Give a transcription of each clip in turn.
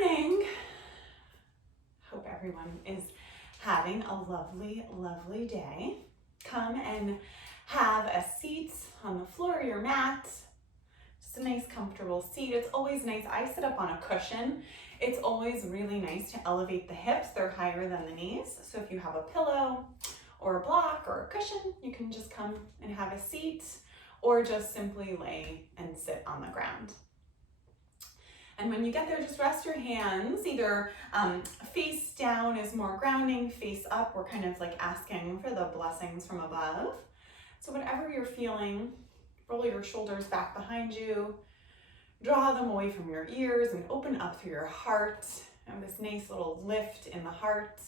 morning. Hope everyone is having a lovely, lovely day. Come and have a seat on the floor or your mat. Just a nice, comfortable seat. It's always nice. I sit up on a cushion. It's always really nice to elevate the hips. They're higher than the knees. So if you have a pillow or a block or a cushion, you can just come and have a seat or just simply lay and sit on the ground. And when you get there, just rest your hands, either face down is more grounding, face up, we're kind of like asking for the blessings from above. So whatever you're feeling, roll your shoulders back behind you, draw them away from your ears and open up through your heart. And this nice little lift in the heart.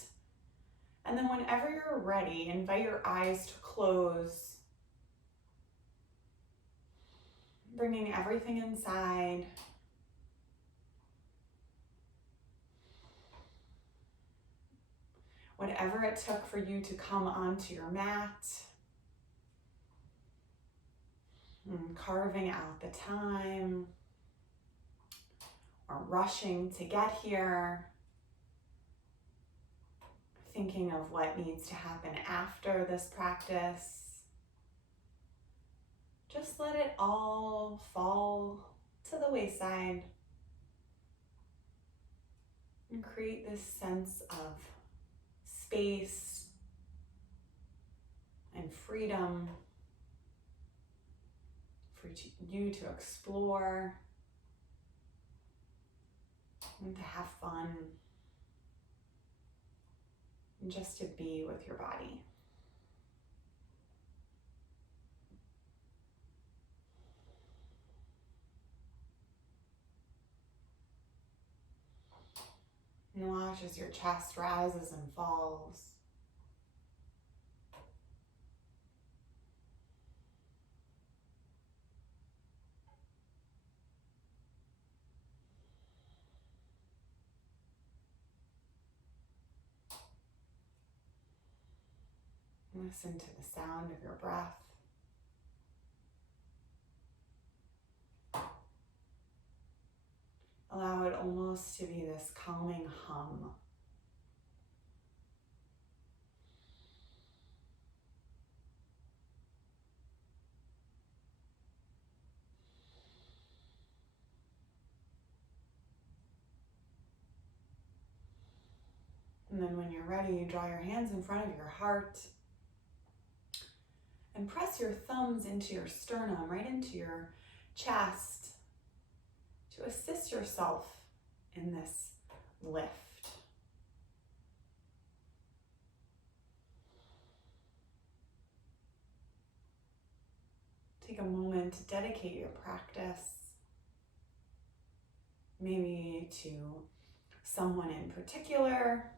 And then whenever you're ready, invite your eyes to close, bringing everything inside. Whatever it took for you to come onto your mat, and carving out the time, or rushing to get here, thinking of what needs to happen after this practice. Just let it all fall to the wayside and create this sense of space and freedom for you to explore and to have fun and just to be with your body. And watch as your chest rises and falls. Listen to the sound of your breath. Allow it almost to be this calming hum. And then when you're ready, you draw your hands in front of your heart and press your thumbs into your sternum, right into your chest, to assist yourself in this lift. Take a moment to dedicate your practice, maybe to someone in particular,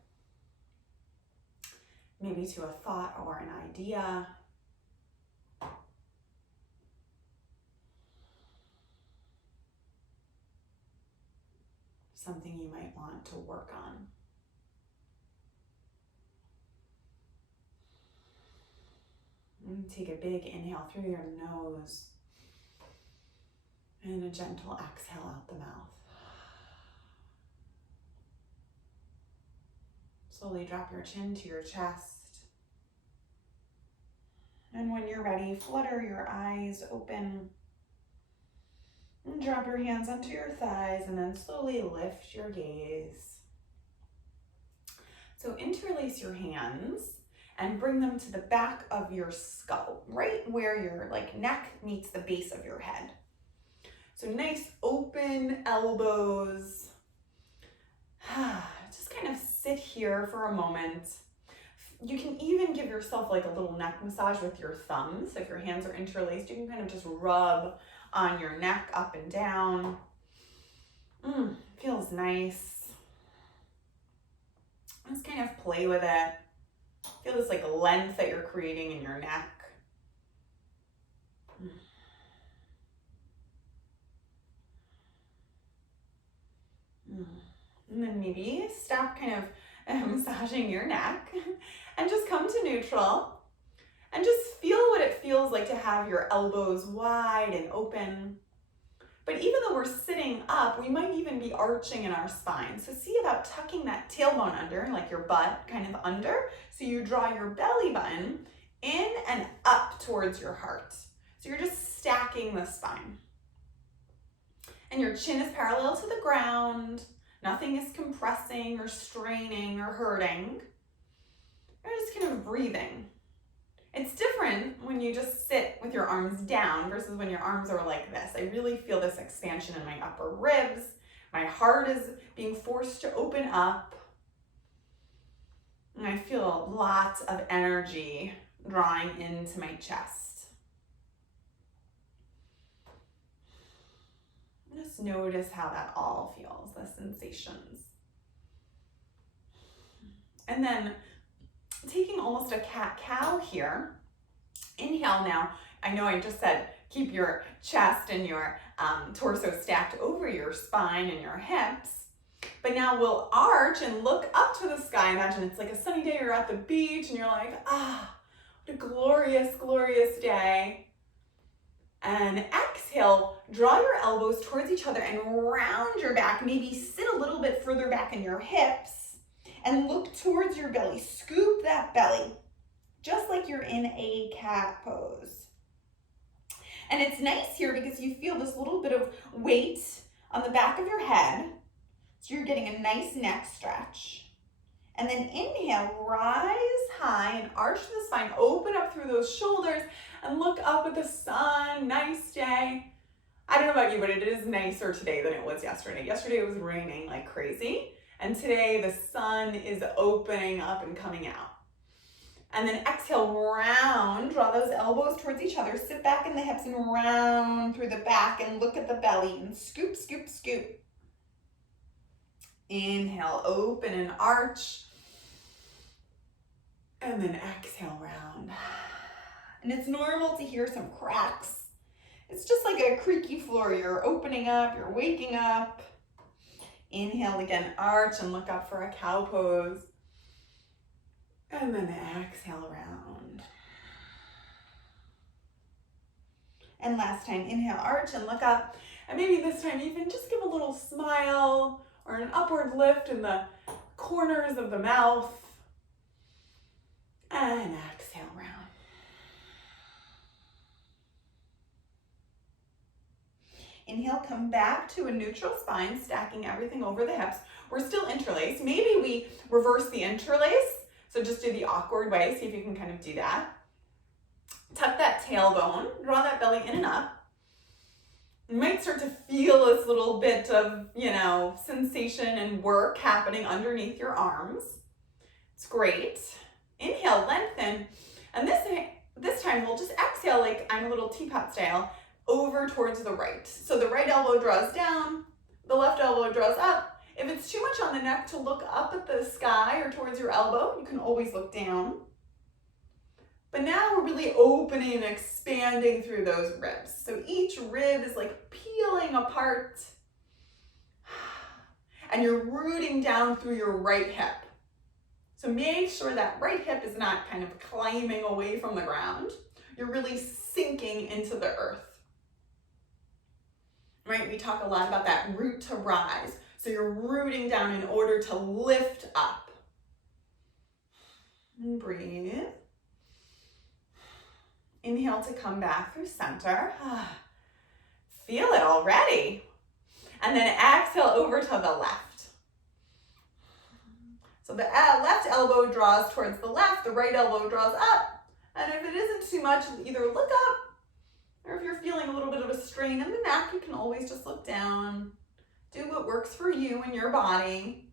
maybe to a thought or an idea. Something you might want to work on. And take a big inhale through your nose and a gentle exhale out the mouth. Slowly drop your chin to your chest. And when you're ready, flutter your eyes open. And drop your hands onto your thighs and then slowly lift your gaze. So interlace your hands and bring them to the back of your skull, right where your neck meets the base of your head. So nice open elbows. Just kind of sit here for a moment. You can even give yourself like a little neck massage with your thumbs. If your hands are interlaced, you can kind of just rub on your neck up and down. Feels nice. Just kind of play with it. Feel this like length that you're creating in your neck. And then maybe stop kind of massaging your neck and just come to neutral and just feel what it feels like to have your elbows wide and open. But even though we're sitting up, we might even be arching in our spine. So see about tucking that tailbone under, like your butt kind of under. So you draw your belly button in and up towards your heart. So you're just stacking the spine. And your chin is parallel to the ground. Nothing is compressing or straining or hurting. You're just kind of breathing. It's different when you just sit with your arms down versus when your arms are like this. I really feel this expansion in my upper ribs. My heart is being forced to open up. And I feel lots of energy drawing into my chest. Just notice how that all feels, the sensations. And then taking almost a cat-cow here. Inhale now. I know I just said keep your chest and your torso stacked over your spine and your hips. But now we'll arch and look up to the sky. Imagine it's like a sunny day, you're at the beach and you're like, what a glorious, glorious day. And exhale, draw your elbows towards each other and round your back. Maybe sit a little bit further back in your hips. And look towards your belly. Scoop that belly, just like you're in a cat pose. And it's nice here because you feel this little bit of weight on the back of your head. So you're getting a nice neck stretch. And then inhale, rise high and arch the spine. Open up through those shoulders and look up at the sun. Nice day. I don't know about you, but it is nicer today than it was yesterday. Yesterday it was raining like crazy. And today the sun is opening up and coming out. And then exhale, round, draw those elbows towards each other, sit back in the hips and round through the back and look at the belly and scoop, scoop, scoop. Inhale, open and arch. And then exhale, round. And it's normal to hear some cracks. It's just like a creaky floor. You're opening up, you're waking up. Inhale again, arch and look up for a cow pose. And then exhale, round. And last time, inhale, arch and look up. And maybe this time even just give a little smile or an upward lift in the corners of the mouth. And exhale, round. Inhale, come back to a neutral spine, stacking everything over the hips. We're still interlaced. Maybe we reverse the interlace. So just do the awkward way. See if you can kind of do that. Tuck that tailbone, draw that belly in and up. You might start to feel this little bit of, sensation and work happening underneath your arms. It's great. Inhale, lengthen. And this time we'll just exhale like I'm a little teapot style over towards the right. So the right elbow draws down, the left elbow draws up. If it's too much on the neck to look up at the sky or towards your elbow, you can always look down. But now we're really opening and expanding through those ribs. So each rib is like peeling apart. And you're rooting down through your right hip. So make sure that right hip is not kind of climbing away from the ground. You're really sinking into the earth. Right? We talk a lot about that root to rise. So you're rooting down in order to lift up. And breathe. Inhale to come back through center. Feel it already. And then exhale over to the left. So the left elbow draws towards the left, the right elbow draws up. And if it isn't too much, either look up, or if you're feeling a little bit of a strain in the neck, you can always just look down. Do what works for you and your body.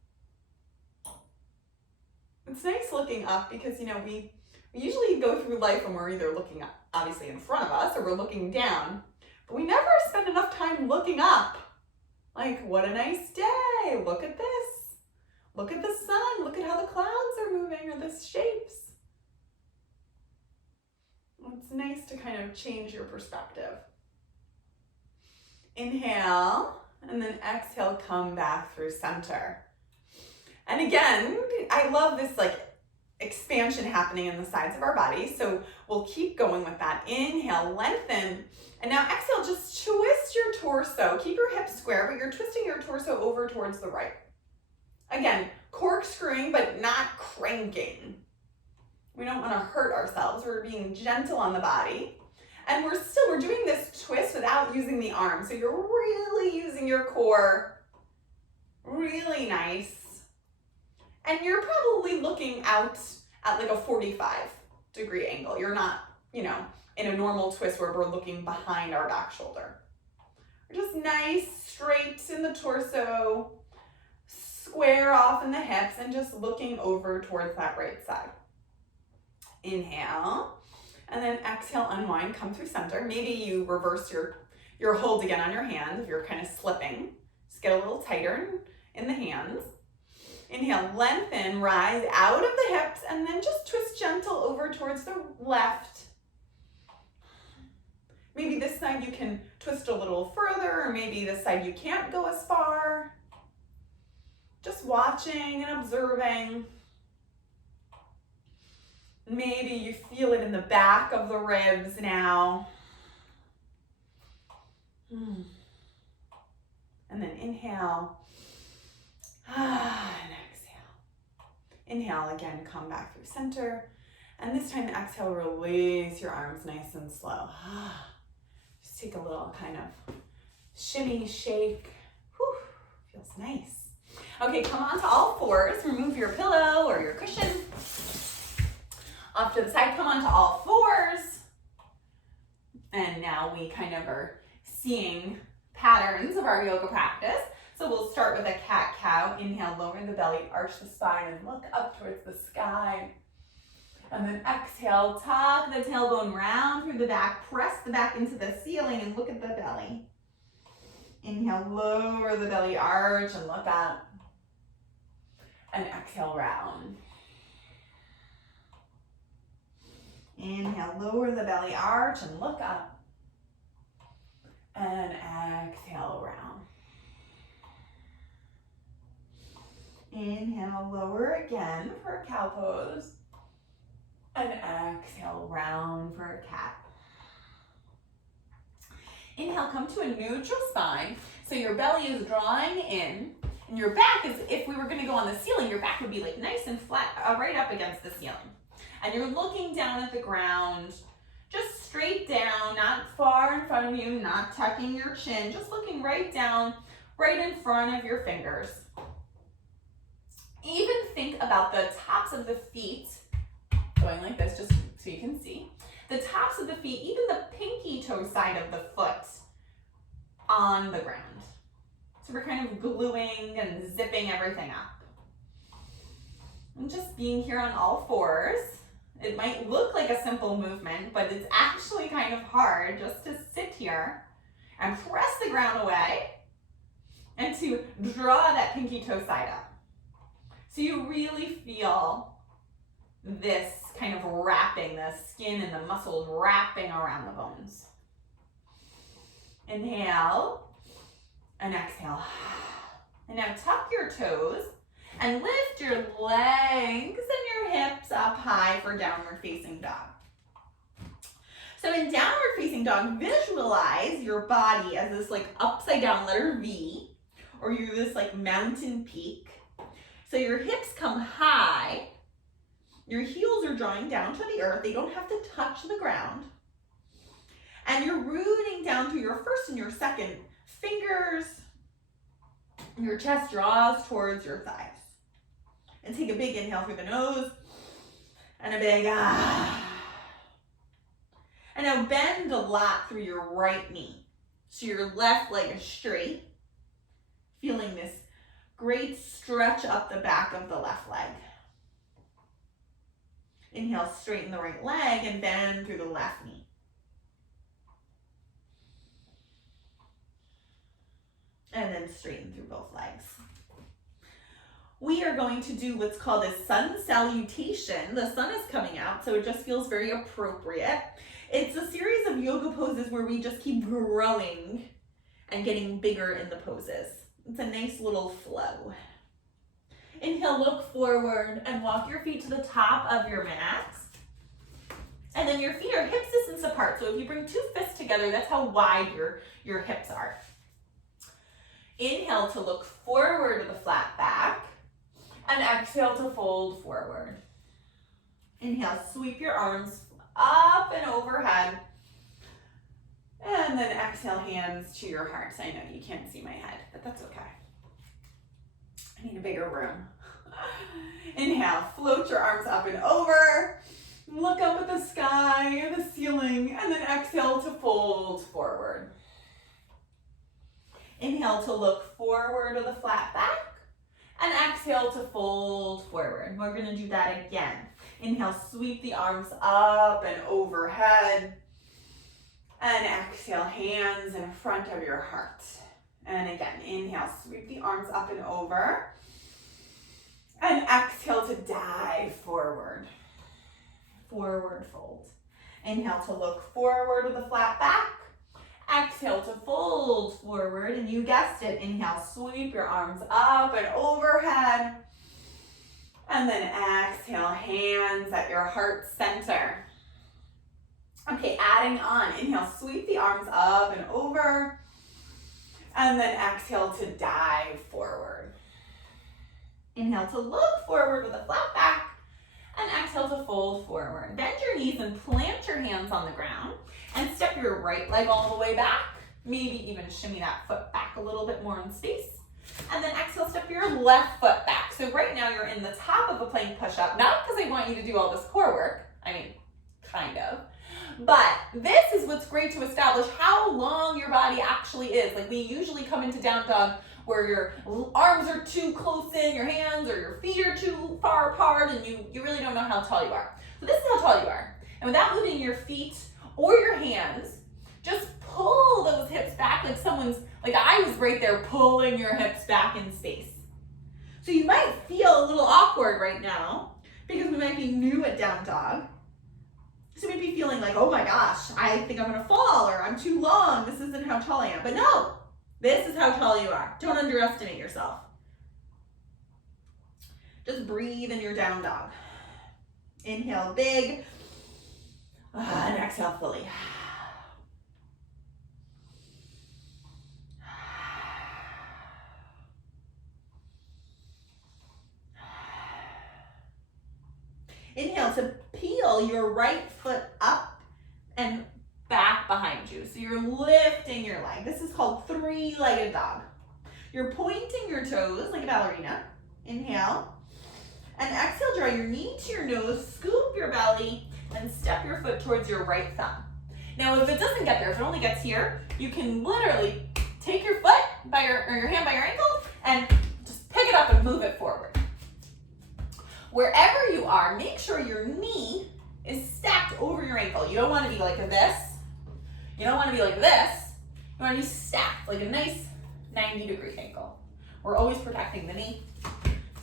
It's nice looking up because, we usually go through life and we're either looking up, obviously in front of us, or we're looking down. But we never spend enough time looking up. Like, what a nice day. Look at this. Look at the sun. Look at how the clouds are moving, or the shapes. It's nice to kind of change your perspective. Inhale, and then exhale, come back through center. And again, I love this expansion happening in the sides of our body. So we'll keep going with that. Inhale, lengthen, And now exhale, just twist your torso. Keep your hips square, but you're twisting your torso over towards the right. Again, corkscrewing, but not cranking. We don't want to hurt ourselves. We're being gentle on the body. And we're doing this twist without using the arm. So you're really using your core. Really nice. And you're probably looking out at like a 45-degree angle. You're not, in a normal twist where we're looking behind our back shoulder. Just nice, straight in the torso, square off in the hips, and just looking over towards that right side. Inhale, and then exhale, unwind, come through center. Maybe you reverse your hold again on your hand if you're kind of slipping. Just get a little tighter in the hands. Inhale, lengthen, rise out of the hips, and then just twist gentle over towards the left. Maybe this side you can twist a little further, or maybe this side you can't go as far. Just watching and observing. Maybe you feel it in the back of the ribs now. And then inhale. And exhale. Inhale again, come back through center. And this time exhale, release your arms nice and slow. Just take a little kind of shimmy, shake. Whew, feels nice. Okay, come onto all fours. Remove your pillow or your cushion. Off to the side, come onto all fours. And now we kind of are seeing patterns of our yoga practice. So we'll start with a cat-cow. Inhale, lower the belly, arch the spine, and look up towards the sky. And then exhale, tuck the tailbone round through the back, press the back into the ceiling, and look at the belly. Inhale, lower the belly, arch, and look up. And exhale, round. Inhale, lower the belly, arch, and look up. And exhale, round. Inhale, lower again for a cow pose. And exhale, round for a cat. Inhale, come to a neutral spine. So your belly is drawing in. And your back is, if we were going to go on the ceiling, your back would be like nice and flat, right up against the ceiling. And you're looking down at the ground, just straight down, not far in front of you, not tucking your chin, just looking right down, right in front of your fingers. Even think about the tops of the feet, going like this, just so you can see. The tops of the feet, even the pinky toe side of the foot on the ground. So we're kind of gluing and zipping everything up. And just being here on all fours. It might look like a simple movement, but it's actually kind of hard just to sit here and press the ground away and to draw that pinky toe side up. So you really feel this kind of wrapping, the skin and the muscles wrapping around the bones. Inhale and exhale. And now tuck your toes and lift your legs and your hips up high for downward facing dog. So in downward facing dog, visualize your body as this like upside down letter V, or you're this like mountain peak. So your hips come high, your heels are drawing down to the earth, they don't have to touch the ground. And you're rooting down through your first and your second fingers. Your chest draws towards your thighs. And take a big inhale through the nose and a big ah. And now bend a lot through your right knee. So your left leg is straight, feeling this great stretch up the back of the left leg. Inhale, straighten the right leg and bend through the left knee. And then straighten through both legs. We are going to do what's called a sun salutation. The sun is coming out, so it just feels very appropriate. It's a series of yoga poses where we just keep growing and getting bigger in the poses. It's a nice little flow. Inhale, look forward and walk your feet to the top of your mat. And then your feet are hip distance apart. So if you bring two fists together, together. That's how wide your hips are. Inhale to look forward with a flat back. And exhale to fold forward. Inhale, sweep your arms up and overhead. And then exhale, hands to your hearts. I know you can't see my head, but that's okay. I need a bigger room. Inhale, float your arms up and over. Look up at the sky, the ceiling, and then exhale to fold forward. Inhale to look forward with a flat back. And exhale to fold forward. We're going to do that again. Inhale, sweep the arms up and overhead. And exhale, hands in front of your heart. And again, inhale, sweep the arms up and over. And exhale to dive forward. Forward fold. Inhale to look forward with a flat back. Exhale to fold forward, and you guessed it, inhale, sweep your arms up and overhead. And then exhale, hands at your heart center. Okay, adding on, inhale, sweep the arms up and over. And then exhale to dive forward. Inhale to look forward with a flat back. And exhale to fold forward. Bend your knees and plant your hands on the ground. And step your right leg all the way back. Maybe even shimmy that foot back a little bit more in space. And then exhale, step your left foot back. So right now you're in the top of a plank push-up. Not because I want you to do all this core work. I mean, kind of. But this is what's great to establish how long your body actually is. Like we usually come into down dog where your arms are too close in, your hands or your feet are too far apart, and you really don't know how tall you are. So this is how tall you are. And without moving your feet or your hands, just pull those hips back like I was right there pulling your hips back in space. So you might feel a little awkward right now because we might be new at down dog. So you might be feeling like, oh my gosh, I think I'm gonna fall, or I'm too long, this isn't how tall I am. But no, this is how tall you are. Don't underestimate yourself. Just breathe in your down dog. Inhale big, and exhale fully. Inhale to peel your right foot up and back behind you. So you're lifting your leg. This is called three-legged dog. You're pointing your toes like a ballerina. Inhale. And exhale, draw your knee to your nose, scoop your belly, and step your foot towards your right thumb. Now, if it doesn't get there, if it only gets here, you can literally take your foot or your hand by your ankle and just pick it up and move it forward. Wherever you are, make sure your knee is stacked over your ankle. You don't want to be like this. You don't want to be like this. You want to be stacked like a nice 90-degree ankle. We're always protecting the knee.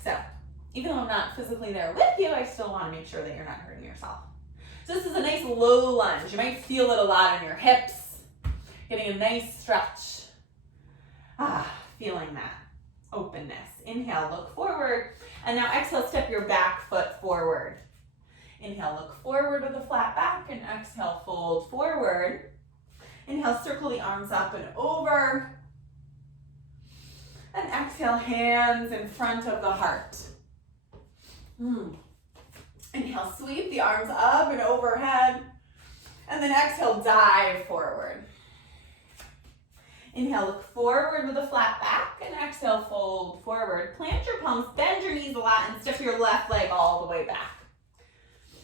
So even though I'm not physically there with you, I still want to make sure that you're not hurting yourself. So this is a nice low lunge. You might feel it a lot in your hips. Getting a nice stretch. Feeling that openness. Inhale, look forward. And now exhale, step your back foot forward. Inhale, look forward with a flat back, and exhale, fold forward. Inhale, circle the arms up and over. And exhale, hands in front of the heart. Inhale, sweep the arms up and overhead. And then exhale, dive forward. Inhale, look forward with a flat back, and exhale, fold forward. Plant your palms, bend your knees a lot, and step your left leg all the way back.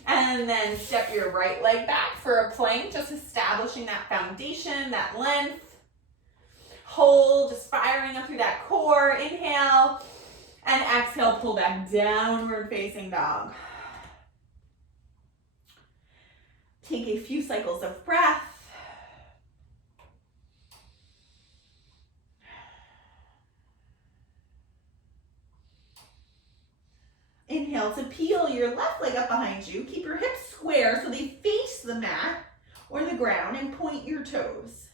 And then step your right leg back for a plank, just establishing that foundation, that length. Hold, just firing up through that core. Inhale, and exhale, pull back, downward facing dog. Take a few cycles of breath. Inhale to peel your left leg up behind you. Keep your hips square so they face the mat or the ground, and point your toes.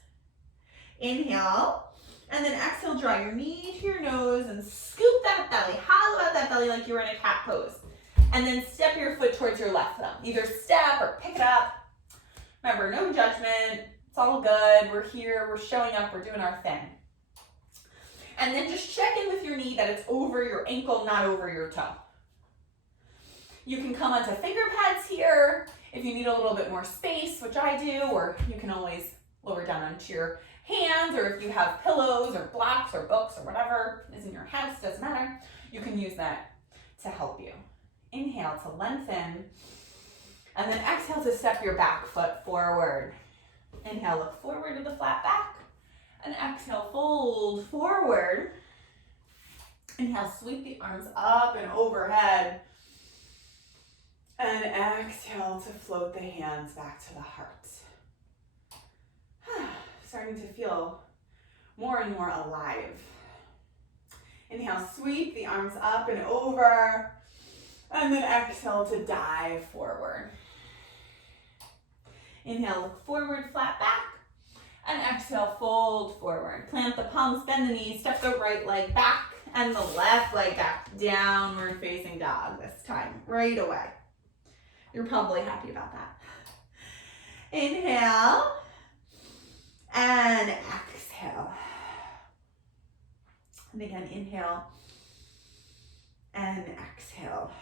Inhale, and then exhale, draw your knee to your nose and scoop that belly. Hollow out that belly like you were in a cat pose. And then step your foot towards your left thumb. Either step or pick it up. Remember, no judgment. It's all good. We're here, we're showing up, we're doing our thing. And then just check in with your knee that it's over your ankle, not over your toe. You can come onto finger pads here if you need a little bit more space, which I do, or you can always lower down onto your hands, or if you have pillows or blocks or books or whatever is in your house, doesn't matter, you can use that to help you. Inhale to lengthen, and then exhale to step your back foot forward. Inhale, look forward to the flat back, and exhale, fold forward. Inhale, sweep the arms up and overhead, and exhale to float the hands back to the heart. Starting to feel more and more alive. Inhale, sweep the arms up and over, and then exhale to dive forward. Inhale, look forward, flat back, and exhale, fold forward. Plant the palms, bend the knees, step the right leg back, and the left leg back, downward facing dog this time, right away. You're probably happy about that. Inhale, and exhale. And again, inhale, and exhale.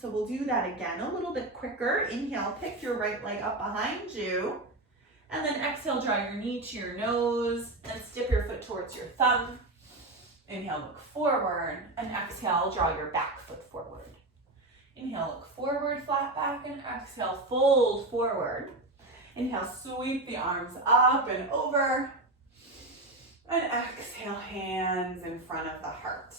So we'll do that again a little bit quicker. Inhale, pick your right leg up behind you. And then exhale, draw your knee to your nose and step your foot towards your thumb. Inhale, look forward, and exhale, draw your back foot forward. Inhale, look forward, flat back, and exhale, fold forward. Inhale, sweep the arms up and over. And exhale, hands in front of the heart.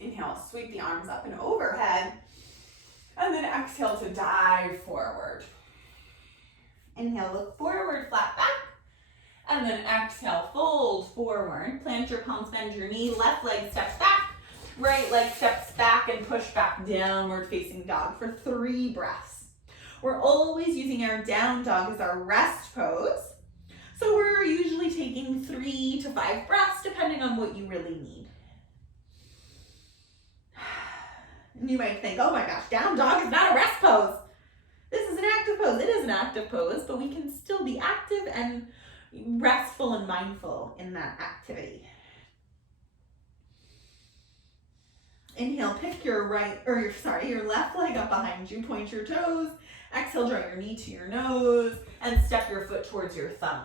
Inhale, sweep the arms up and overhead. And then exhale to dive forward. Inhale, look forward, flat back. And then exhale, fold forward. Plant your palms, bend your knee. Left leg steps back. Right leg steps back and push back, downward facing dog for 3 breaths. We're always using our down dog as our rest pose. So we're usually taking 3 to 5 breaths depending on what you really need. And you might think, oh my gosh, down dog is not a rest pose. This is an active pose. It is an active pose, but we can still be active and restful and mindful in that activity. Inhale, pick your your left leg up behind you, point your toes. Exhale, draw your knee to your nose and step your foot towards your thumb.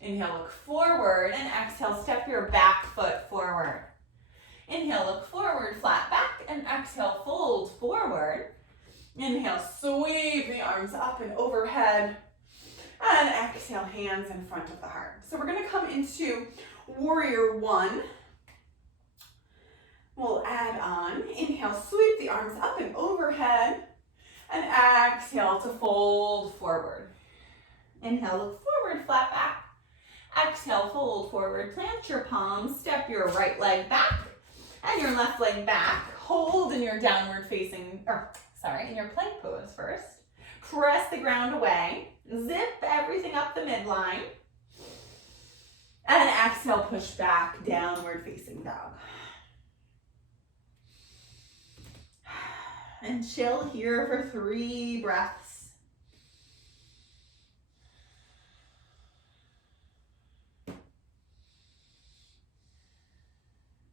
Inhale, look forward, and exhale, step your back foot forward. Inhale, look forward, flat back, and exhale, fold forward. Inhale, sweep the arms up and overhead, and exhale, hands in front of the heart. So we're gonna come into warrior 1. We'll add on, inhale, sweep the arms up and overhead, and exhale to fold forward. Inhale, look forward, flat back. Exhale, fold forward, plant your palms, step your right leg back and your left leg back. Hold in your downward facing, in your plank pose first. Press the ground away, zip everything up the midline, and exhale, push back, downward facing dog. And chill here for 3 breaths.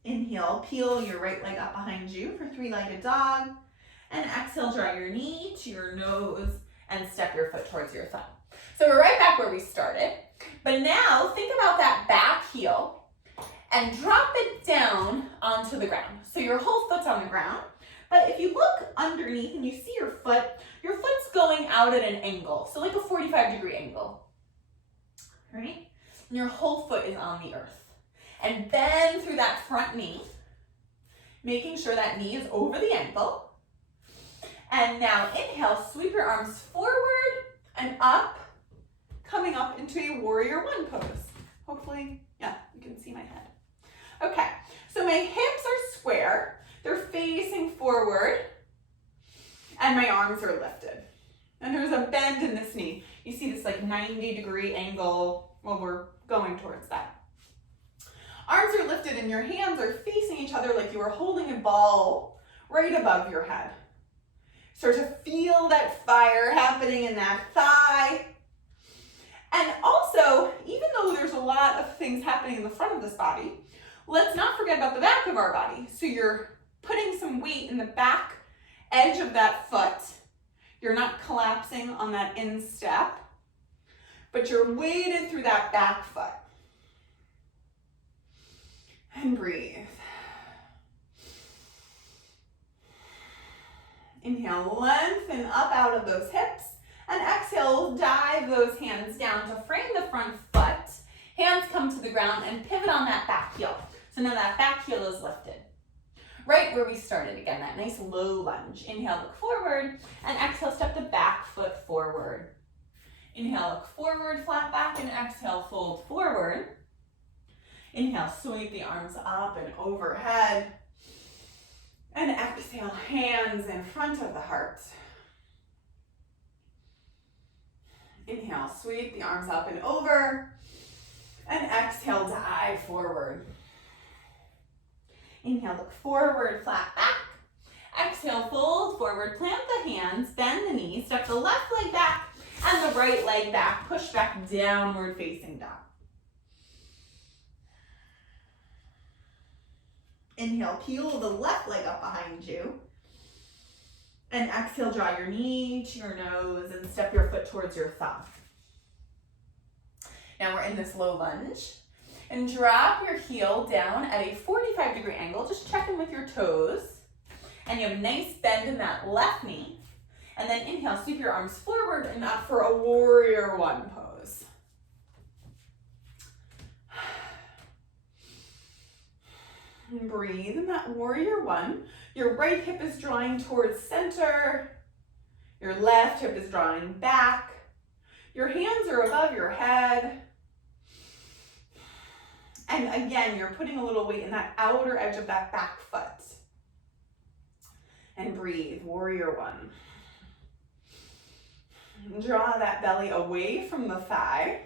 Inhale, peel your right leg up behind you for 3-legged dog. And exhale, draw your knee to your nose and step your foot towards your thumb. So we're right back where we started. But now think about that back heel and drop it down onto the ground. So your whole foot's on the ground. But if you look underneath and you see your foot's going out at an angle. So like a 45-degree angle, right? And your whole foot is on the earth. And bend through that front knee, making sure that knee is over the ankle. And now inhale, sweep your arms forward and up, coming up into a warrior 1 pose. Hopefully, yeah, you can see my head. Okay, so my hips are square. They're facing forward, and my arms are lifted. And there's a bend in this knee. You see this like 90-degree angle while we're going towards that. Arms are lifted and your hands are facing each other like you are holding a ball right above your head. Start to feel that fire happening in that thigh. And also, even though there's a lot of things happening in the front of this body, let's not forget about the back of our body. So you're putting some weight in the back edge of that foot. You're not collapsing on that instep, but you're weighted through that back foot. And breathe. Inhale, lengthen up out of those hips. And exhale, dive those hands down to frame the front foot. Hands come to the ground and pivot on that back heel. So now that back heel is lifted. Right where we started, again, that nice low lunge. Inhale, look forward, and exhale, step the back foot forward. Inhale, look forward, flat back, and exhale, fold forward. Inhale, sweep the arms up and overhead. And exhale, hands in front of the heart. Inhale, sweep the arms up and over. And exhale, dive forward. Inhale, look forward, flat back. Exhale, fold forward, plant the hands, bend the knees, step the left leg back and the right leg back, push back, downward facing dog. Inhale, peel the left leg up behind you. And exhale, draw your knee to your nose and step your foot towards your thumb. Now we're in this low lunge. And drop your heel down at a 45-degree angle. Just check in with your toes. And you have a nice bend in that left knee. And then inhale, sweep your arms forward and up for a warrior one pose. And breathe in that warrior one. Your right hip is drawing towards center. Your left hip is drawing back. Your hands are above your head. And again, you're putting a little weight in that outer edge of that back foot. And breathe, warrior one. Draw that belly away from the thigh.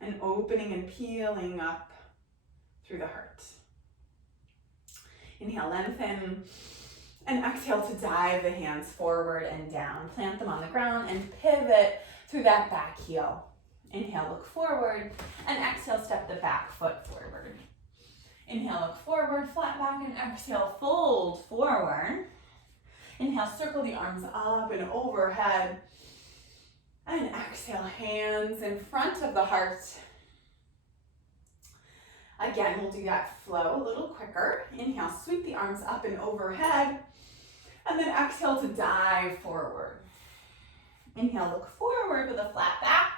And opening and peeling up through the heart. Inhale, lengthen. And exhale to dive the hands forward and down. Plant them on the ground and pivot through that back heel. Inhale, look forward, and exhale, step the back foot forward. Inhale, look forward, flat back, and exhale, fold forward. Inhale, circle the arms up and overhead. And exhale, hands in front of the heart. Again, we'll do that flow a little quicker. Inhale, sweep the arms up and overhead. And then exhale to dive forward. Inhale, look forward with a flat back.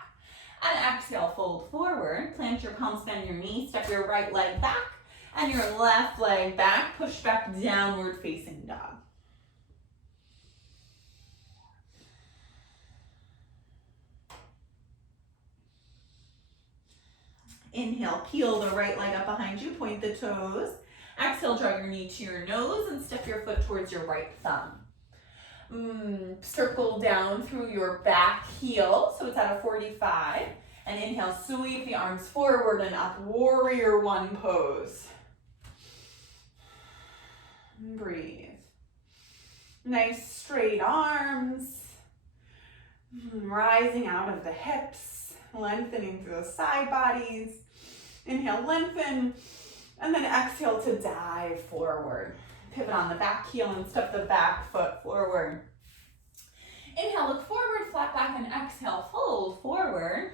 And exhale, fold forward. Plant your palms, bend your knees, step your right leg back. And your left leg back, push back, downward facing dog. Inhale, peel the right leg up behind you, point the toes. Exhale, draw your knee to your nose and step your foot towards your right thumb. Circle down through your back heel, so it's at a 45. And inhale, sweep the arms forward and up, warrior one pose. Breathe. Nice straight arms. Rising out of the hips, lengthening through the side bodies. Inhale, lengthen, and then exhale to dive forward. Pivot on the back heel and step the back foot forward. Inhale, look forward, flat back, and exhale, fold forward.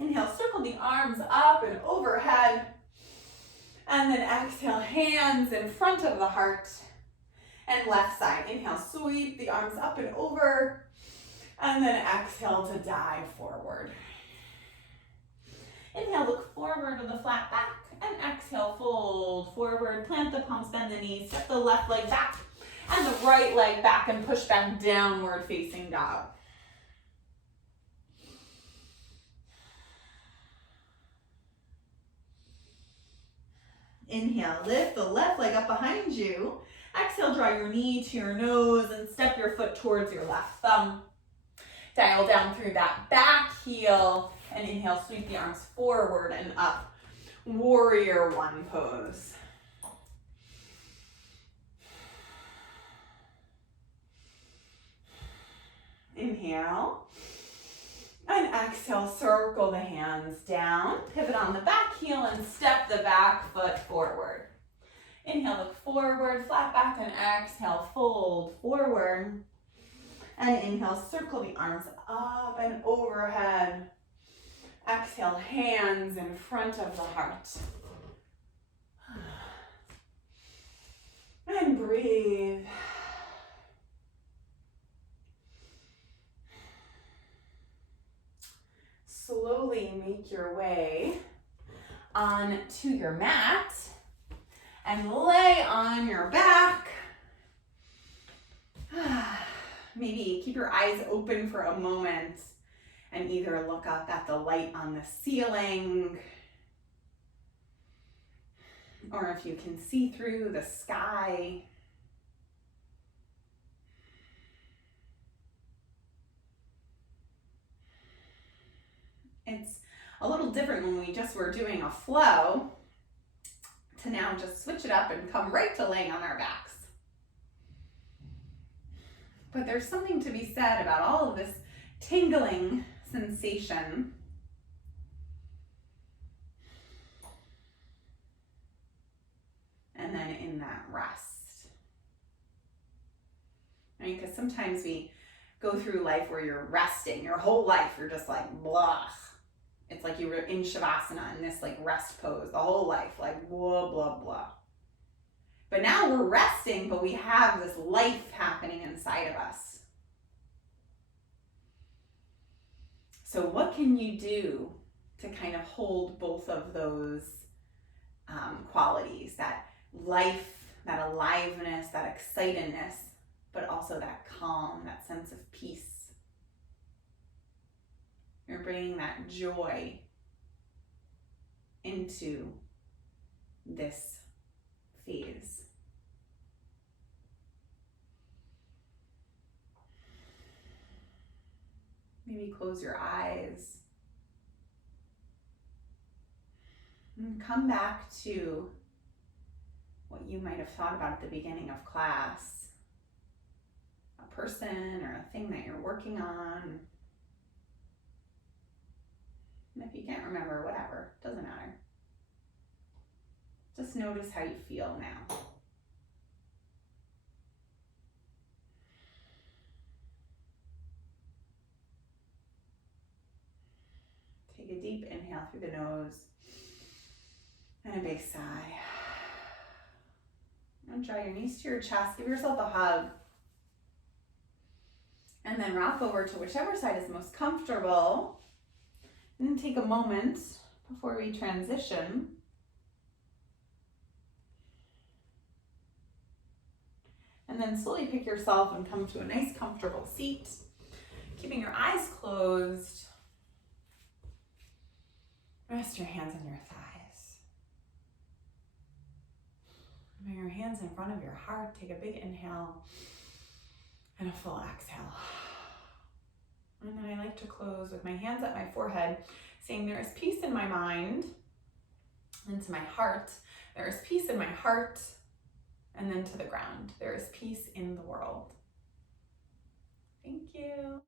Inhale, circle the arms up and overhead. And then exhale, hands in front of the heart. And left side. Inhale, sweep the arms up and over. And then exhale to dive forward. Inhale, look forward with a flat back. And exhale, fold forward. Plant the palms, bend the knees. Step the left leg back. And the right leg back and push back, downward facing dog. Inhale, lift the left leg up behind you. Exhale, draw your knee to your nose and step your foot towards your left thumb. Dial down through that back heel and inhale, sweep the arms forward and up. Warrior one pose. inhale. And exhale, circle the hands down. Pivot on the back heel and step the back foot forward. Inhale, look forward, flat back, and exhale, fold forward. And inhale, circle the arms up and overhead. Exhale, hands in front of the heart. And breathe. Slowly make your way onto your mat and lay on your back. Maybe keep your eyes open for a moment and either look up at the light on the ceiling, or if you can see through the sky. It's a little different when we just were doing a flow to now just switch it up and come right to laying on our backs. But there's something to be said about all of this tingling sensation. And then in that rest. Right? Because sometimes we go through life where you're resting, your whole life, you're just like, blah. It's like you were in Shavasana in this like rest pose the whole life, like blah, blah, blah. But now we're resting, but we have this life happening inside of us. So what can you do to kind of hold both of those qualities, that life, that aliveness, that excitedness, but also that calm, that sense of peace? You're bringing that joy into this phase. Maybe close your eyes and come back to what you might have thought about at the beginning of class, a person or a thing that you're working on. And if you can't remember, whatever, doesn't matter. Just notice how you feel now. Take a deep inhale through the nose and a big sigh. And draw your knees to your chest. Give yourself a hug. And then rock over to whichever side is most comfortable. And then take a moment before we transition. And then slowly pick yourself and come to a nice comfortable seat. Keeping your eyes closed. Rest your hands on your thighs. Bring your hands in front of your heart. Take a big inhale and a full exhale. And then I like to close with my hands at my forehead, saying there is peace in my mind, and to my heart. There is peace in my heart, and then to the ground. There is peace in the world. Thank you.